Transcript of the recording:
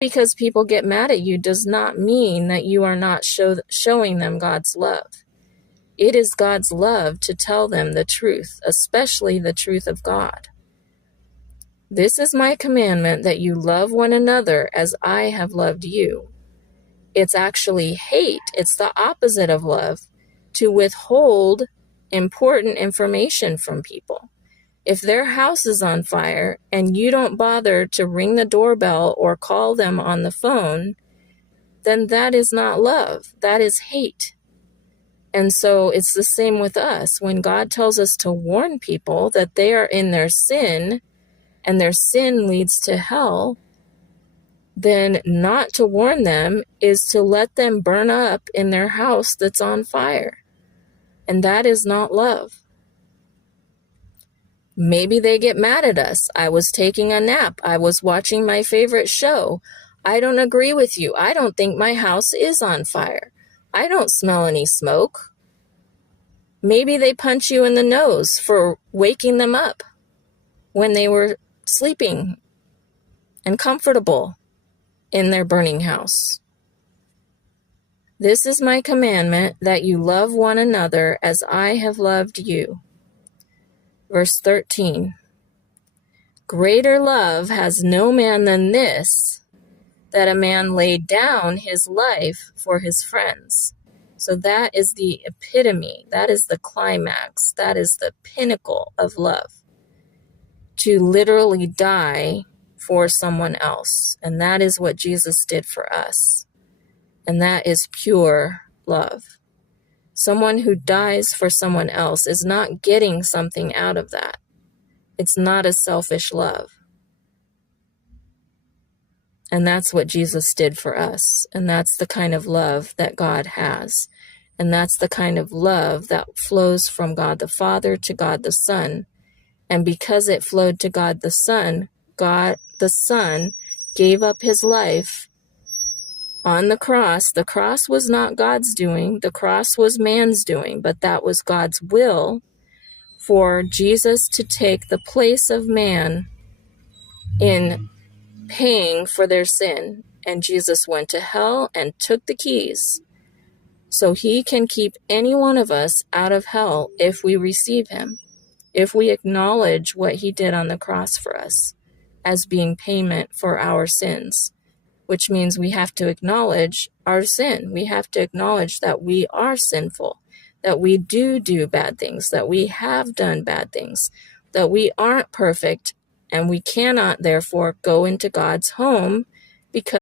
Because people get mad at you does not mean that you are not showing them God's love. It is God's love to tell them the truth, especially the truth of God. This is my commandment, that you love one another as I have loved you. It's actually hate. It's the opposite of love, to withhold important information from people. If their house is on fire and you don't bother to ring the doorbell or call them on the phone, then that is not love. That is hate. And so it's the same with us. When God tells us to warn people that they are in their sin and their sin leads to hell, then not to warn them is to let them burn up in their house that's on fire. And that is not love. Maybe they get mad at us. I was taking a nap. I was watching my favorite show. I don't agree with you. I don't think my house is on fire. I don't smell any smoke. Maybe they punch you in the nose for waking them up when they were sleeping and comfortable in their burning house. This is my commandment, that you love one another as I have loved you. Verse 13. Greater love has no man than this, that a man laid down his life for his friends. So that is the epitome, that is the climax, that is the pinnacle of love. To literally die for someone else. And that is what Jesus did for us. And that is pure love. Someone who dies for someone else is not getting something out of that. It's not a selfish love. And that's what Jesus did for us. And that's the kind of love that God has. And that's the kind of love that flows from God the Father to God the Son. And because it flowed to God the Son gave up his life on the cross. The cross was not God's doing. The cross was man's doing. But that was God's will for Jesus to take the place of man in paying for their sin. And Jesus went to hell and took the keys. So he can keep any one of us out of hell if we receive him. If we acknowledge what he did on the cross for us as being payment for our sins, which means we have to acknowledge our sin. We have to acknowledge that we are sinful, that we do bad things, that we have done bad things, that we aren't perfect, and we cannot therefore go into God's home because